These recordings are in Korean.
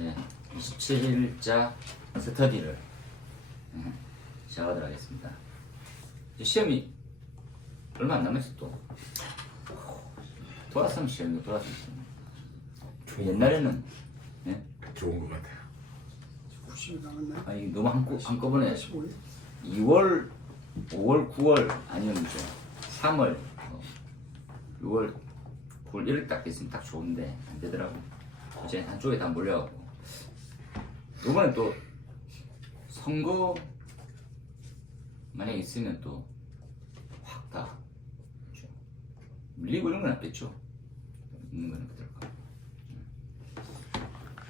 예, 27일자 스터디를 시작하도록 하겠습니다. 시험이 얼마 안 남았어 또. 돌았으면 시험이 돌았으면 시험. 옛날에는 예? 좋은 것 같아요. 90이 남았나요? 아니 너무 한꺼번에 15일? 2월, 5월, 9월 아니면 이제 3월, 6월, 9월 이렇게 딱 됐으면 딱 좋은데 안 되더라고. 이제 한쪽에 다 몰려가고 이번엔 또 선거 만약에 있으면 또 확 다 밀리고 이런 건 없겠죠. 있는 거는 그대로가.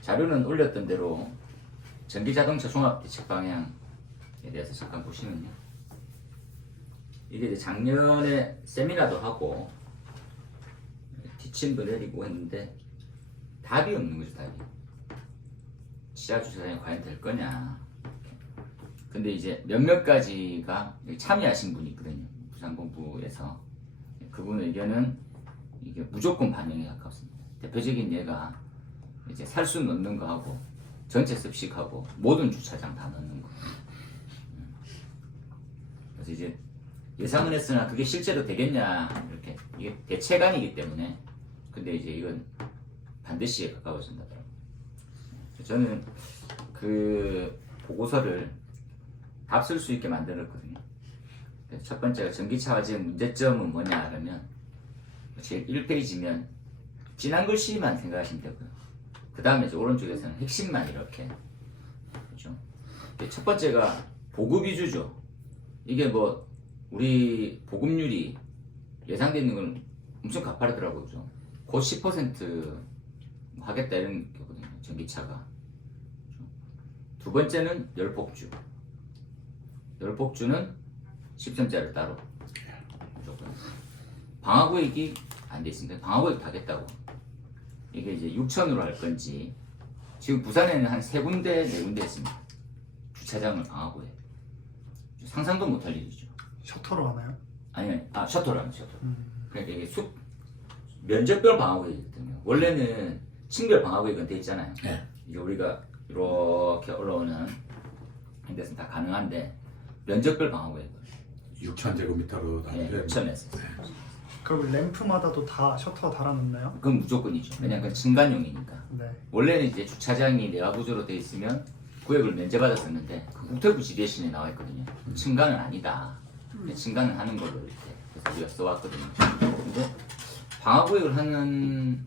자료는 올렸던 대로 전기자동차 종합대책 방향에 대해서 잠깐 보시면요. 이게 이제 작년에 세미나도 하고 지침도 내리고 했는데 답이 없는 거죠, 답이. 지하주차장이 과연 될 거냐. 근데 이제 몇몇 가지가 참여하신 분이 있거든요. 부산본부에서. 그분 의견은 이게 무조건 반영에 가깝습니다. 대표적인 예가 이제 살수 넣는 거 하고 전체 습식하고 모든 주차장 다 넣는 거. 그래서 이제 예상은 했으나 그게 실제로 되겠냐 이렇게 이게 대체간이기 때문에 근데 이제 이건 반드시에 가까워진다더라고요. 저는 그 보고서를 답 쓸 수 있게 만들었거든요. 첫 번째가 전기차와 지금 문제점은 뭐냐 하면 제일 1페이지면 진한 글씨만 생각하시면 되고요. 그 다음에 이제 오른쪽에서는 핵심만 이렇게 그렇죠? 첫 번째가 보급 위주죠. 이게 뭐 우리 보급률이 예상되는 건 엄청 가파르더라고요. 그죠? 곧 10% 하겠다 이런 거거든요. 전기차가. 그렇죠? 두 번째는 열폭주. 열폭주는 10점짜리 따로. 무조건. 방화구역이 안 돼 있습니다. 방화구역 하겠다고. 이게 이제 6천으로 할 건지. 지금 부산에는 한 3군데, 4군데 있습니다. 주차장을 방화구역. 상상도 못할 일이죠. 셔터로 하나요? 아니, 셔터로 하면 셔터. 그러니까 이게 면적별 방화구역이거든요. 원래는 층별 방화구역은 돼 있잖아요. 네. 이제 우리가 이렇게 올라오는 데서는 다 가능한데 면적별 방화구역은 6,000제곱미터로 네, 나누면 6천에서. 그럼 램프마다도 다 셔터 달아놓나요? 그건 무조건이죠. 왜냐면 그건 층간용이니까. 네. 원래는 이제 주차장이 내화 구조로 돼 있으면 구역을 면제받았었는데 그 국토부 지대신에 나와 있거든요. 층간은 아니다. 층간은 하는 걸로 이렇게 그래서 우리가 써왔거든요. 근데 방화구역을 하는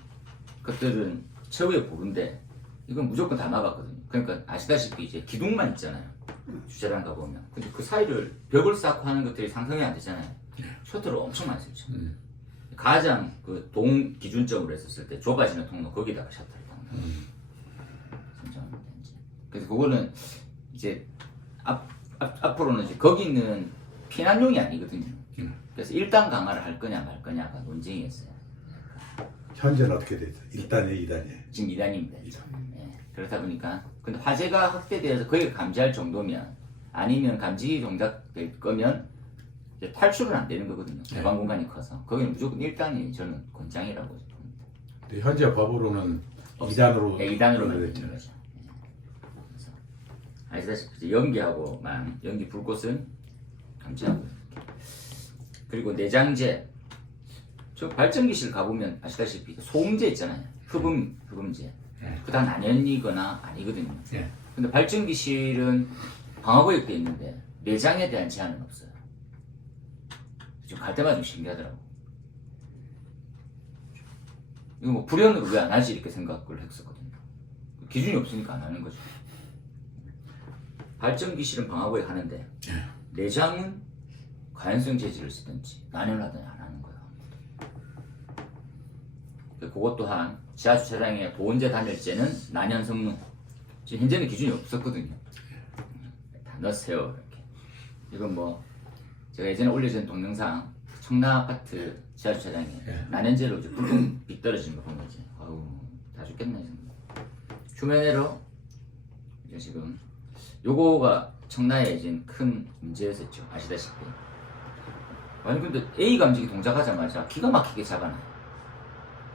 것들은 최후의 보루인데 이건 무조건 다 막았거든요. 그러니까 아시다시피 이제 기둥만 있잖아요. 주차장 가보면. 근데 그 사이를 벽을 쌓고 하는 것들이 상상이 안 되잖아요. 셔터를 엄청 많이 쓰죠. 가장 그 동 기준점으로 했었을 때 좁아지는 통로 거기다가 셔터를 당는 그래서 그거는 이제 앞으로는 이제 거기 있는 피난용이 아니거든요. 그래서 1단 강화를 할 거냐 말 거냐가 논쟁이었어요. 현재는 어떻게 돼 있어요? 1단에 2단에. 지금 2단입니다. 네. 그렇다 보니까 근데 화재가 확대되어서 거기가 감지할 정도면 아니면 감지 동작될 거면 이제 탈출은 안 되는 거거든요. 개방 공간이 커서 거기는 무조건 1단이 저는 권장이라고 봅니다. 근데 현재 법으로는 2단으로. 네, 2단으로 만드는 거죠. 그래서 아시다시피 연기하고만 연기 불꽃은 감지하고 그리고 내장재 저 발전기실 가보면 아시다시피 소음재 있잖아요. 흡음재 그 다 난연이거나 아니거든요. 근데 발전기실은 방화구역에 돼 있는데 내장에 대한 제한은 없어요. 지금 갈 때마다 좀 신기하더라고. 이거 뭐 불연으로 왜 안 하지 이렇게 생각을 했었거든요. 기준이 없으니까 안 하는 거죠. 발전기실은 방화구역 하는데 내장은 가연성 재질을 쓰든지 난연을 하든지 안 하는 거예요. 그것 또한 지하주차장의 보온재 단열재는 난연 성능. 지금 현재는 기준이 없었거든요. 다 넣으세요 이렇게. 이건 뭐 제가 예전에 올려준 동영상 청라 아파트 지하주차장에 난연재로 이제 붉은 빛 떨어지는 거 보면 이제 아우 다 죽겠네 정말. 휴면회로 이제 지금 요거가 청라에 이제 큰 문제였었죠. 아시다시피. 아니 근데 A 감지기 동작하자마자 기가 막히게 잡아놔요.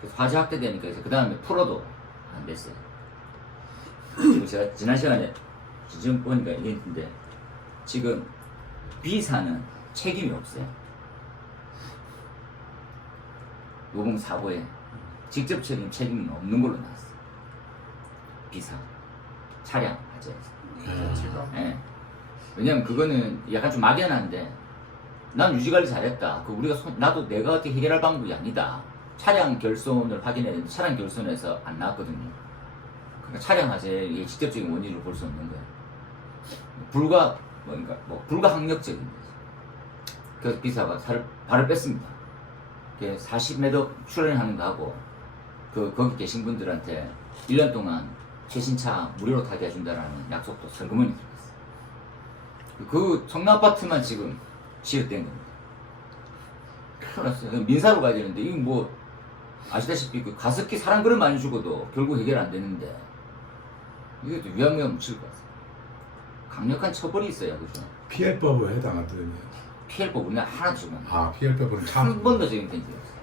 그래서 화재 확대되니까 그 다음에 풀어도 안 됐어요. 그리고 제가 지난 시간에 지금 보니까 얘기했는데 지금 B사는 책임이 없어요. 요금 사고에 직접적인 책임은 없는 걸로 나왔어요. B사 차량 화재에서. 예. 왜냐면 그거는 약간 좀 막연한데 난 유지관리 잘했다. 그 우리가 나도 내가 어떻게 해결할 방법이 아니다. 차량 결손을 확인했는데 차량 결손에서 안 나왔거든요. 그러니까 차량 화재의 직접적인 원인을 볼 수 없는 거예요. 불가항력적인 거죠. 그래서 B사가 발을 뺐습니다. 40m 출연하는 거 하고 거기 계신 분들한테 1년 동안 최신차 무료로 타게 해준다라는 약속도 설그머니 들어갔어요. 그 청라 아파트만 지금 지읒된 겁니다. 그랬어요. 민사로 가야 되는데 이거 뭐 아시다시피 그 가습기 사람 그릇 많이 주고도 결국 해결 안 되는데 이게 또 위험에 묻힐 것 같아요. 강력한 처벌이 있어야 그죠? 피해법에 해당하더라고요. 피할 법 우리는 하나도 지금 피해법은 참. 한 번도 적용된 적이 없어요.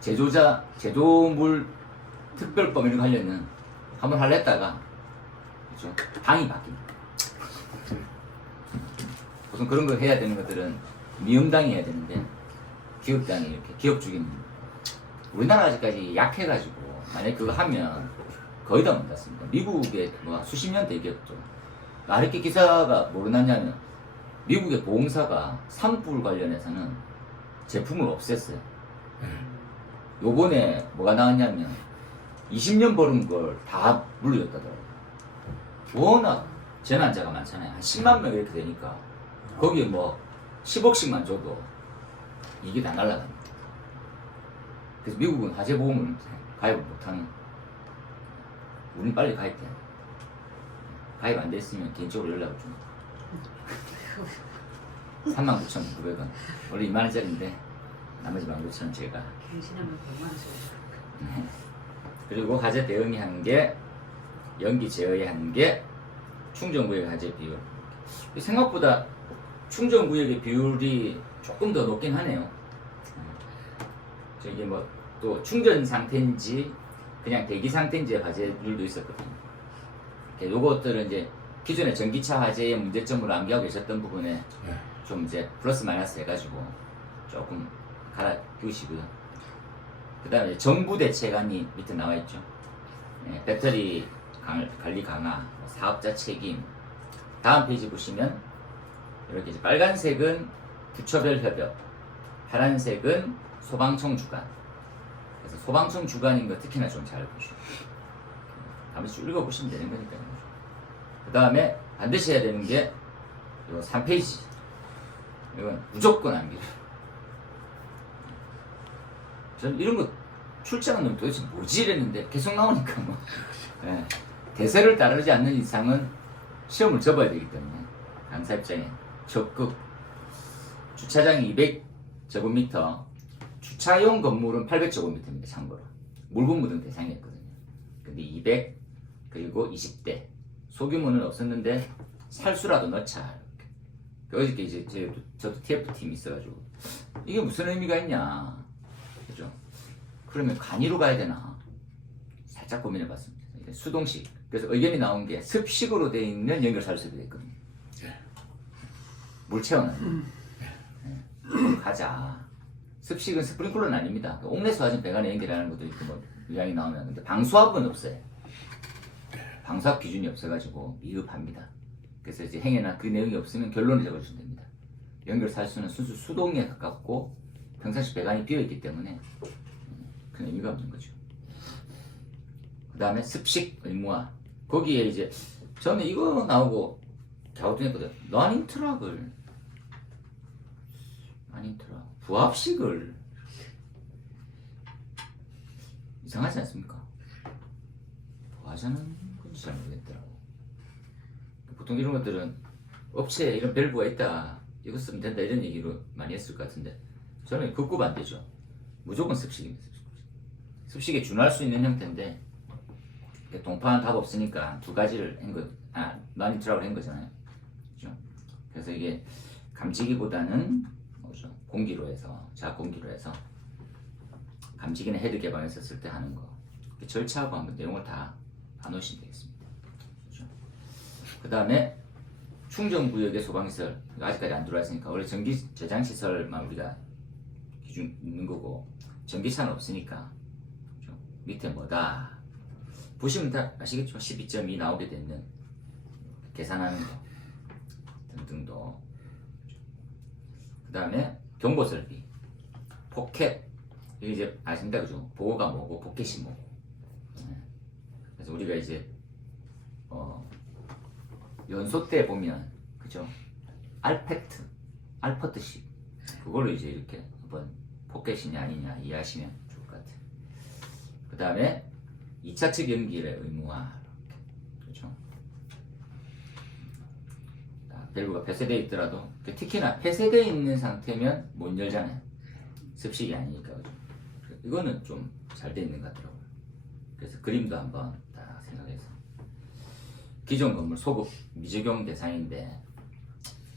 제조자 제조물 특별법 이런 거 하려면 한번 하려 했다가 그죠? 당이 바뀝니다. 보통 그런 걸 해야 되는 것들은 미음당이 해야 되는데 기업당이 이렇게 기업 죽이는 우리나라 아직까지 약해가지고 만약에 그거 하면 거의 다 못 닫습니다. 미국에 뭐 수십 년 대기업도 아랫게 기사가 뭐로 났냐면 미국의 보험사가 산불 관련해서는 제품을 없앴어요. 요번에 뭐가 나왔냐면 20년 벌은 걸 다 물려줬다더라고요. 워낙 재난자가 많잖아요. 한 10만 명 이렇게 되니까 거기에 뭐 10억씩만 줘도 이게 다 날라갑니다. 그래서 미국은 화재보험을 가입을 못하는, 우린 빨리 가입해. 가입 안 됐으면 개인적으로 연락을 줍니다. 39,900원. 원래 2만원짜리인데 나머지 19,000원 제가. 당신하면 100만 원. 그리고 화재 대응이 한 개, 연기 제어에 한 개, 충전구역 화재 비율. 생각보다 충전구역의 비율이 조금 더 높긴 하네요. 이게 뭐 또 충전 상태인지 그냥 대기 상태인지의 화재율도 있었거든요. 요것들은 이제 기존의 전기차 화재의 문제점을 암기하고 계셨던 부분에 좀 이제 플러스 마이너스 해가지고 조금 갈아 끼우시고요. 그 다음에 정부 대책안이 밑에 나와 있죠. 배터리 관리 강화, 사업자 책임. 다음 페이지 보시면 이렇게 이제 빨간색은 부처별 협약, 파란색은 소방청 주관. 그래서 소방청 주관인 거 특히나 좀 잘 보시고 한번 쭉 읽어보시면 되는 거니까요. 그 다음에 반드시 해야 되는 게 요 3페이지. 이건 무조건 암기. 저는 이런 거 출제한 놈 도대체 뭐지 이랬는데 계속 나오니까 뭐 대세를 따르지 않는 이상은 시험을 접어야 되기 때문에 강사 입장에 적극. 주차장이 200제곱미터, 주차용 건물은 800제곱미터입니다. 참고로 물분 묻은 대상이었거든요. 근데 200 그리고 20대 소규모는 없었는데 살수라도 넣자. 어저께 이제 저도 TF팀이 있어가지고 이게 무슨 의미가 있냐, 그죠? 그러면 간이로 가야 되나 살짝 고민해봤습니다. 수동식. 그래서 의견이 나온 게 습식으로 되어 있는 연결 살수도 있거든요. 물 채워넣는. 가자. 습식은 스프링클러는 아닙니다. 옥내수 하진 배관에 연결하는 것도 있고 뭐 의향이 나오면, 근데 방수압은 없어요. 방수압 기준이 없어가지고 미흡합니다. 그래서 이제 행여나 그 내용이 없으면 결론을 적어주시면 됩니다. 연결 살수는 순수 수동에 가깝고 평상시 배관이 비어있기 때문에 큰 의미가 없는 거죠. 그 다음에 습식 의무화. 거기에 이제 저는 이거 나오고 갸우뚱했거든. 러닝 트럭을 부합식을 이상하지 않습니까? 뭐 하자는 건지 잘 모르겠더라고. 보통 이런 것들은 업체에 이런 밸브가 있다, 이거 쓰면 된다 이런 얘기로 많이 했을 것 같은데 저는 극구 반대죠. 무조건 습식입니다. 습식에 준할 수 있는 형태인데 동파는 답 없으니까 두 가지를 한 거, 러닝 트럭을 한 거잖아요. 그렇죠? 그래서 이게 감지기보다는 뭐죠? 공기로 해서, 자공기로 해서 감지기는 헤드 개방했었을 때 하는 거. 절차하고 한번 내용을 다 봐놓으시면 되겠습니다. 그렇죠? 그 다음에 충전구역의 소방시설 아직까지 안 들어와 있으니까 원래 전기 저장시설만 우리가 기준 있는 거고 전기차는 없으니까 그렇죠? 밑에 뭐다 보시면 다 아시겠죠? 12.2 나오게 되는 계산하는 거 등등도 그 다음에 경보설비 포켓 이게 이제 아신다 그죠? 보호가 뭐고 포켓이 뭐고 그래서 우리가 이제 연소 때 보면 그죠? 알퍼트식 그걸로 이제 이렇게 한번 포켓이냐 아니냐 이해하시면 좋을 것 같아요. 그 다음에 2차 측 연기의 의무화 그렇죠? 밸브가 폐쇄되어 있더라도 특히나 폐쇄되어 있는 상태면 못 열잖아요. 습식이 아니니까 그죠? 이거는 좀 잘 되어 있는 것 같더라고요. 그래서 그림도 한번 딱 생각해서 기존 건물 소급 미적용 대상인데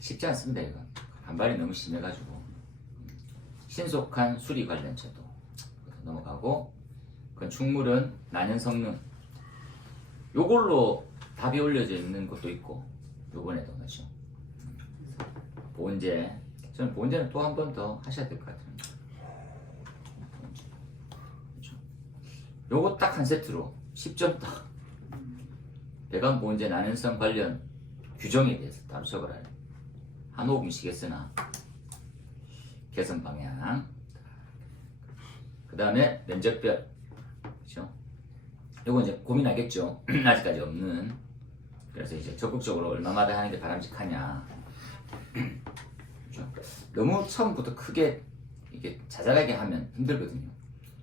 쉽지 않습니다. 이거 반발이 너무 심해가지고 신속한 수리 관련 제도 넘어가고 건축물은 난연 성능 요걸로 답이 올려져 있는 것도 있고 요번에도 그렇죠. 보온재 저는 보온재는 또 한 번 더 하셔야 될 것 같아요. 그렇죠. 요거 딱 한 세트로 10점 딱 배관 보온재 난연성 관련 규정에 대해서 따로 적어라. 한 5분씩 했으나 개선 방향 그 다음에 면적별 그렇죠? 요거 이제 고민하겠죠. 아직까지 없는 그래서 이제 적극적으로 얼마마다 하는 게 바람직하냐 그렇죠? 너무 처음부터 크게 이게 자잘하게 하면 힘들거든요.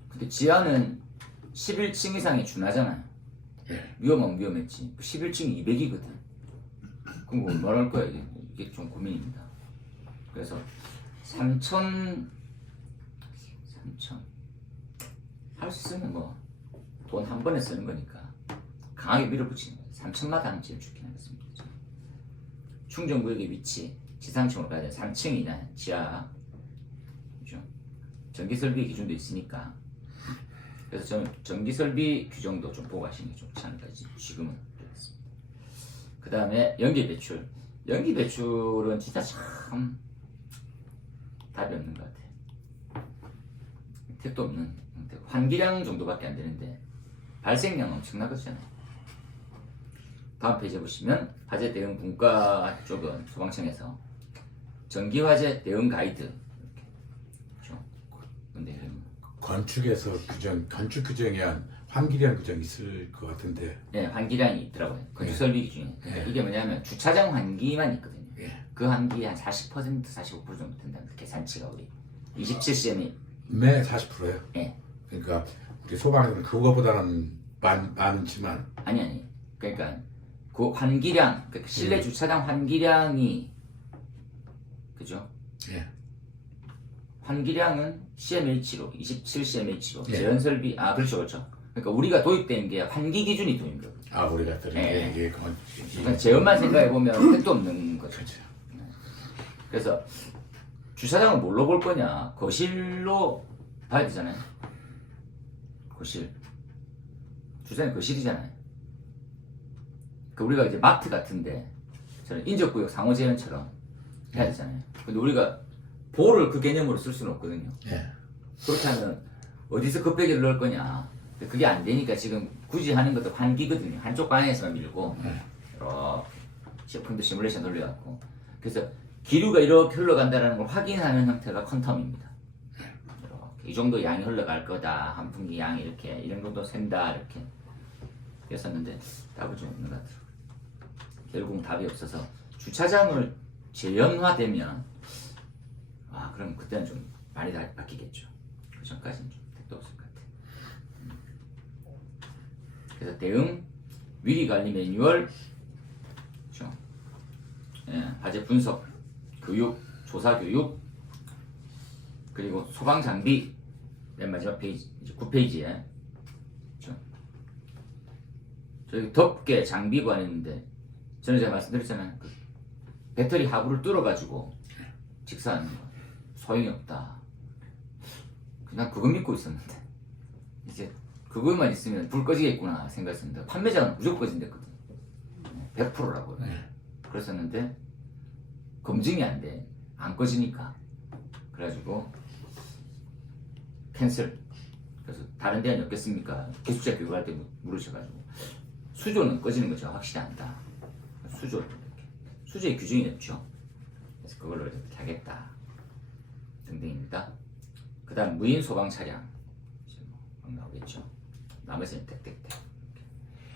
근데 지하는 11층 이상이 준하잖아요. 위험하면 위험했지 11층 200이거든. 그럼 얼마나 할 거야 이게 좀 고민입니다. 그래서 3천 할 수 있으면 뭐 돈 한 번에 쓰는 거니까 강하게 밀어붙이는 거예요. 3천마다 하면 제일 좋긴 하겠습니다. 충전구역의 위치 지상층으로 가야 돼. 3층이나 지하 그렇죠? 전기설비 기준도 있으니까 그래서 저는 전기설비 규정도 좀 보고 하시는 게 좋지 않을까 지금은 그렇습니다. 그 다음에 연기배출 연기배출은 진짜 참 답이 없는 것 같아요. 택도 없는 환기량 정도밖에 안 되는데 발생량 엄청나거든요. 다음 페이지에 보시면 화재 대응 분과 쪽은 소방청에서 전기화재 대응 가이드 이렇게 그렇죠? 근데 건축에서 건축 규정에 한 환기량 규정이 있을 것 같은데. 네, 환기량이 있더라고요. 건축 설비 기준에. 네. 이게 뭐냐면 주차장 환기만 있거든요. 예. 그 환기 한 40%, 45% 정도 된다는 계산치가 우리 27cm이 매 40%예요. 예. 그러니까 우리 소방에서는 그거보다는 많지만 아니 그러니까 그 환기량 그러니까 실내 주차장 환기량이 그죠? 예. 환기량은 CMH로 27cmH로 예. 제연설비 그렇죠. 그러니까 우리가 도입된 게 환기 기준이 도입된 거예요. 우리가 들은 예. 게 그러니까 제연만 생각해 보면 택도 없는 거죠. 그렇죠. 그래서 주차장을 뭘로 볼 거냐? 거실로 봐야 되잖아요. 거실. 주차장 거실이잖아요. 그 우리가 이제 마트 같은데 저는 인접구역 상호제한처럼 해야 되잖아요. 근데 우리가 볼을 그 개념으로 쓸 수는 없거든요. 예. 그렇게 하면 어디서 급배기를 넣을 거냐? 그게 안 되니까 지금 굳이 하는 것도 환기거든요. 한쪽 방향에서만 밀고 이렇게 컴퓨터 시뮬레이션 돌려갖고 그래서 기류가 이렇게 흘러간다는 걸 확인하는 형태가 컨텀입니다. 이렇게 이 정도 양이 흘러갈 거다. 한 분기 양이 이렇게 이런 정도 샌다 이렇게 했었는데 답을 좀 없는 것 같아요. 결국 답이 없어서 주차장을 재연화되면 그럼 그때는 좀 많이 바뀌겠죠. 그 전까지는 좀 택도 없을 것 같아요. 그래서 대응 위기관리 매뉴얼 그렇죠? 예, 화재 분석 교육, 조사 교육, 그리고 소방 장비 맨 마지막 페이지, 이제 9페이지에 그렇죠? 저희 덮개 장비관 있는데 저는 제가 말씀드렸잖아요. 그 배터리 하부를 뚫어가지고 직사하는 거 소용이 없다. 그냥 그거 믿고 있었는데 이제 그것만 있으면 불 꺼지겠구나 생각했습니다. 판매자는 무조건 꺼진댔거든. 100%라고. 네. 그랬었는데 검증이 안 돼. 안 꺼지니까. 그래가지고 캔슬. 그래서 다른 대안이 없겠습니까? 기술자 교육할 때 물으셔가지고 수조는 꺼지는 거 제가 확실히 안다. 수조 수조의 규정이 없죠. 그래서 그걸로 이렇게 하겠다 등등입니다. 그 다음 무인 소방 차량 막 나오겠죠. 나머지는 땡땡땡.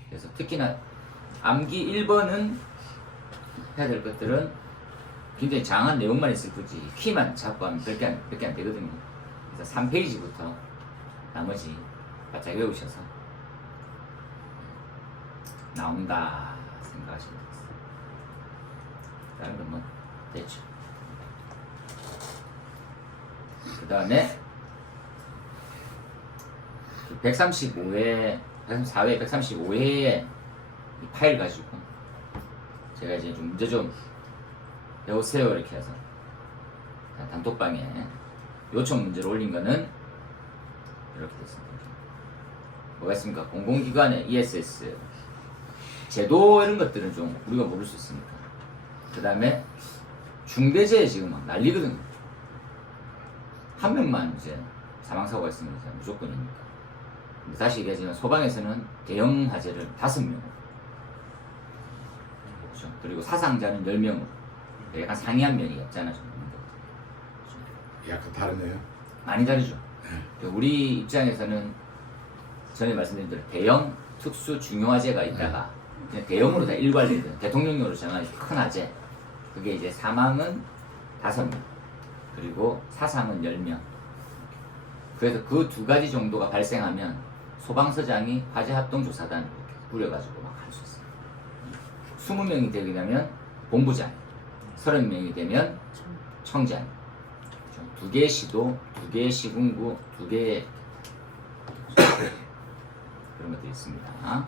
그래서 특히나 암기 1번은 해야 될 것들은 굉장히 장한 내용만 있을 뿐이지 키만 잡고 하면 몇 개 안 되거든요. 그래서 3페이지부터 나머지 바짝 외우셔서 나온다 생각하시면 되겠습니다. 다른 건 뭐 됐죠. 그 다음에 135회, 134회, 135회의 이 파일 가지고 제가 이제 좀 문제 좀 배우세요 이렇게 해서 단톡방에 요청 문제를 올린 거는 이렇게 됐습니다. 뭐가 있습니까? 공공기관의 ESS 제도 이런 것들은 좀 우리가 모를 수 있으니까. 그 다음에 중대재해 지금 막 난리거든요. 한 명만 이제 사망사고가 있으면 이제 무조건이니까. 근데 다시 얘기하지만 소방에서는 대형 화재를 5명. 그렇죠. 그리고 사상자는 10명으로. 약간 상위 한 명이 없잖아. 좀. 약간 다르네요. 많이 다르죠. 우리 입장에서는 전에 말씀드린 대로 대형 특수 중요 화재가 있다가 그냥 대형으로 다 일괄되거든. 대통령령으로 정한 큰 화재. 그게 이제 사망은 5명. 그리고 사상은 10명. 그래서 그 2가지 정도가 발생하면 소방서장이 화재합동조사단 이렇게 꾸려가지고 막 할 수 있어요. 20명이 되게 되면 본부장, 30명이 되면 청장, 2개의 시도, 2개의 시군구, 2개의 그런 것들이 있습니다.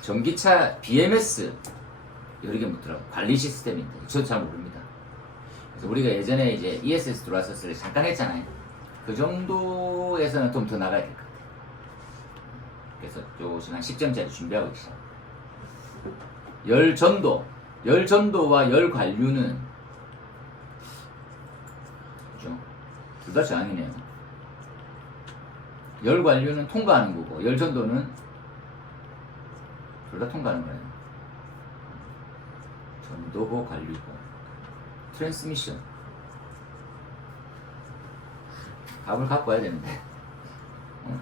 전기차 BMS 여러 개 묻더라고요. 관리 시스템인데 저도 잘 모릅니다. 그래서 우리가 예전에 이제 ESS 들어왔었을 때 잠깐 했잖아요. 그 정도에서는 좀 더 나가야 될 것 같아요. 그래서 조금 한 10점짜리 준비하고 있어요. 열전도와 열관류는 그죠? 둘 다 저항이네요. 열관류는 통과하는 거고 열전도는 둘 다 통과하는 거예요. 전도고 관류고 트랜스미션 답을 갖고 와야 되는데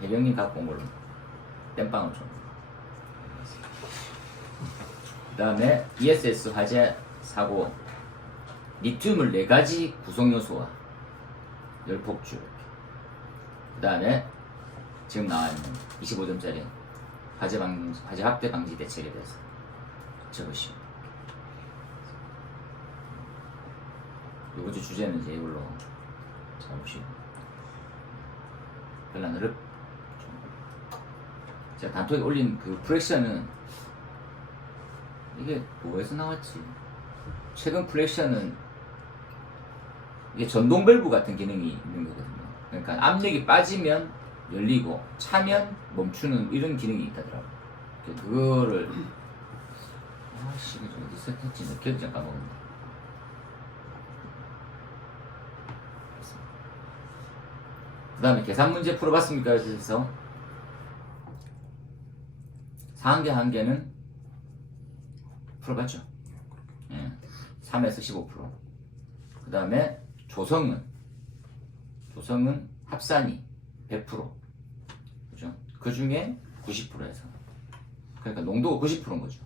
해경님 갖고 온 걸로 땜빵을 좀. 그 다음에 ESS 화재 사고 리튬을 4가지 구성 요소와 열폭주. 그 다음에 지금 나와 있는 25점짜리 화재 확대 방지 대책에 대해서 적으시오. 이번 주 주제는 이제 이걸로 잡으시고 별난 어렵. 제가 단톡에 올린 그 프랙션은 이게 뭐에서 나왔지? 최근 프랙션은 이게 전동 밸브 같은 기능이 있는 거거든요. 그러니까 압력이 빠지면 열리고 차면 멈추는 이런 기능이 있다더라고요. 그거를 아씨 이거 좀 어디서 했지? 기억이 좀 까먹었네. 그 다음에 계산 문제 풀어봤습니까? 그래서 상한계 한계는 풀어봤죠. 예. 3에서 15%. 그 다음에 조성은 합산이 100%. 그죠? 그 중에 90%에서. 그러니까 농도가 90%인 거죠.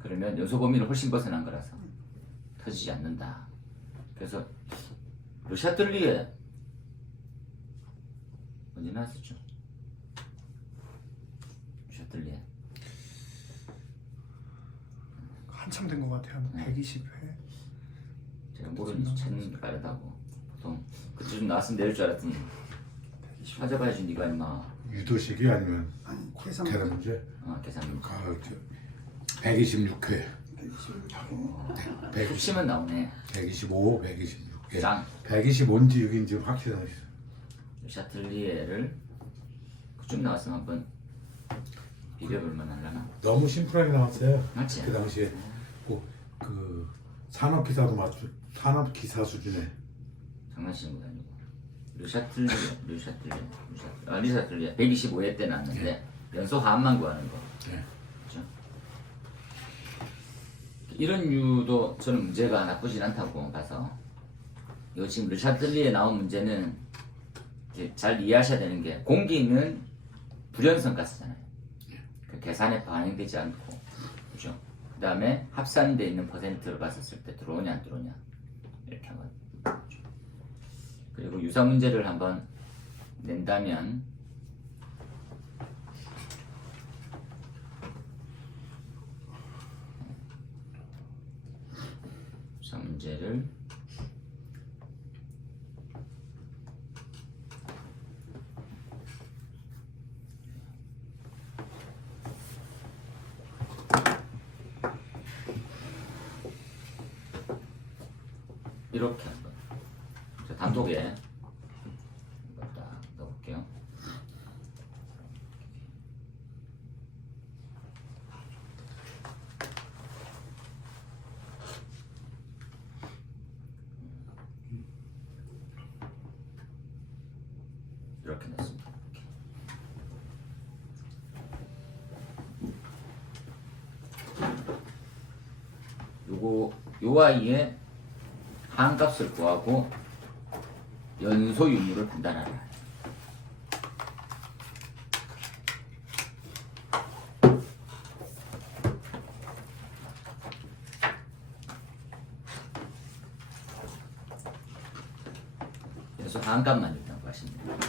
그러면 연소 범위를 훨씬 벗어난 거라서 터지지 않는다. 그래서 르샤틀리에 언제 나왔었죠? 르샤틀리에 한참 된 것 같아요. 120회. 제가 모르는 찾는 빠르다고 보통 그쯤 나왔으면 내릴 줄 알았더니 찾아봐야지 니가 임마. 유도식이 아니면 아니 계산 문제? 계산 문제. 126회. 110은 나오네. 125, 126회. 짱. 125인지 6인지 확실하게. 샤틀리에를 쭉 나왔으면 한번 비벼볼만 하려나? 너무 심플하게 나왔어요. 맞지? 그 당시에 그 산업 기사도 맞추 산업 기사 수준에 장난치는 거 아니고 르샤틀리에 125회 때 나왔는데 연소 하한만 구하는 거. 네. 그렇죠? 이런 유도 저는 문제가 나쁘진 않다고 봐서 이거 지금 르샤틀리에 나온 문제는 이제 잘 이해하셔야 되는 게 공기는 불연성 가스잖아요. 그 계산에 반영되지 않고 그죠? 그 다음에 합산돼 있는 퍼센트를 봤었을 때 들어오냐 안 들어오냐 이렇게 한번 보죠. 그리고 유사 문제를 한번 낸다면 유사 문제를 이렇게 한번 자, 단독에 이거 딱 넣어볼게요. 이렇게 넣습니다. 요 아이의 한값을 구하고 연소 유무를 판단하라. 연소 한값만 일단 구하시면 됩니다.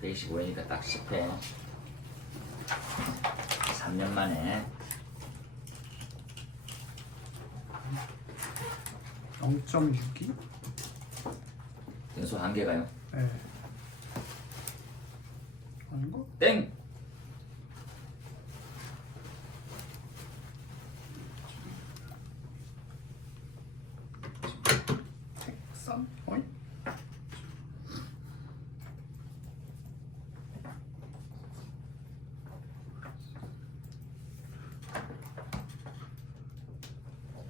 125회니까 딱 10회 3년 만에 0.62? 연소 한 개가요? 네. 아닌가? 땡! 색상? 어이?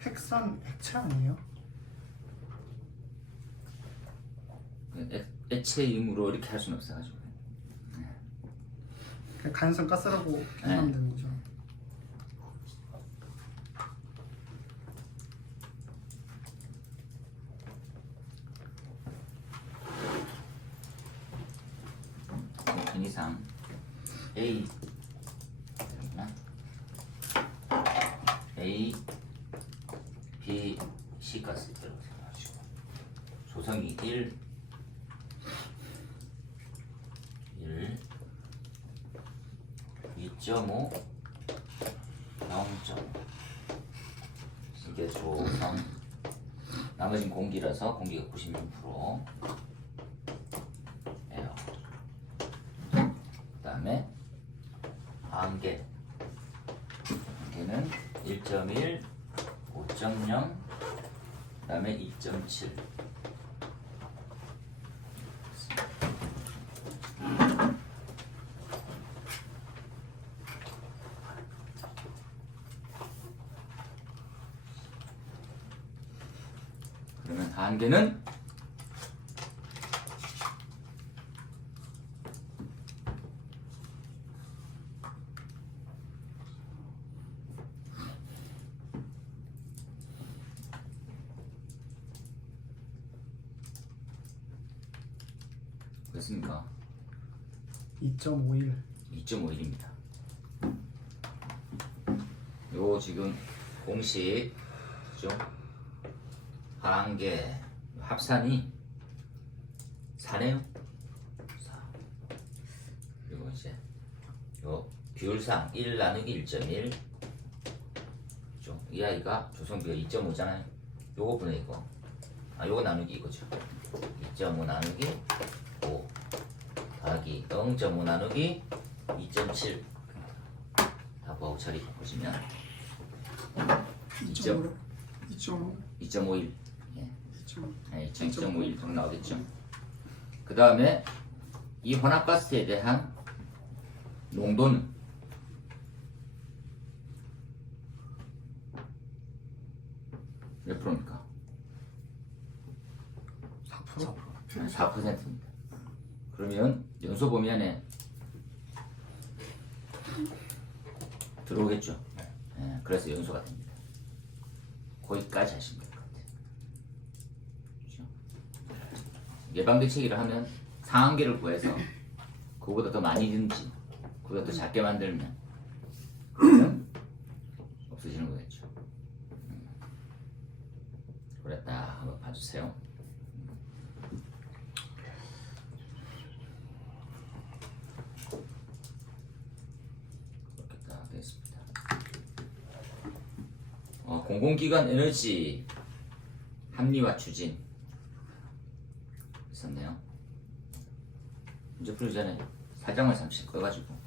핵산 액체 아니에요? 액체 임으로 이렇게 할 수는 없어가지고 그냥 가연성 가스라고 계산하면 되는 거죠. 그 이상 A 되는구나. A, B, C 가스 들어가지고 조성이 1, 2.5, 0.5 이게 조성 나머지는 공기라서 공기가 96% 에어 그 다음에 한개는 1.1, 5.0 그 다음에 2.7 그러면 한개는 됐습니까? 2.51. 2.51입니다. 요 지금 공식 그죠? 한개 합산이 4네요. 4. 그리고 이제 요 비율상 1 나누기 1.1 그죠? 이 아이가 조성비가 2.5잖아요. 요거 분의 이거 요거 나누기 이거죠. 2.5 나누기 5 더하기 0.5 나누기 2.7 답하고 처리 바꾸시면 2.5. 2.5. 2.51 예. 2.5. 네, 2.51 정도 나오겠죠. 그 다음에 이 혼합가스에 대한 농도는 몇 프로입니까? 4%? 4%입니다. 그러면 연소 범위 안에 들어오겠죠? 예, 그래서 연소가 됩니다. 거기까지 하시면 될 것 같아요. 그렇죠? 예방대책이라 하면 상한계를 구해서 그거보다 더 많이 든지 그보다 더 작게 만들면 그러면 없어지는 거겠죠. 그랬다 한번 봐주세요. 그렇게 딱 되겠습니다. 공공기관 에너지 합리화 추진 있었네요. 문제 풀기 전에 살짝만 잠시 꺼가지고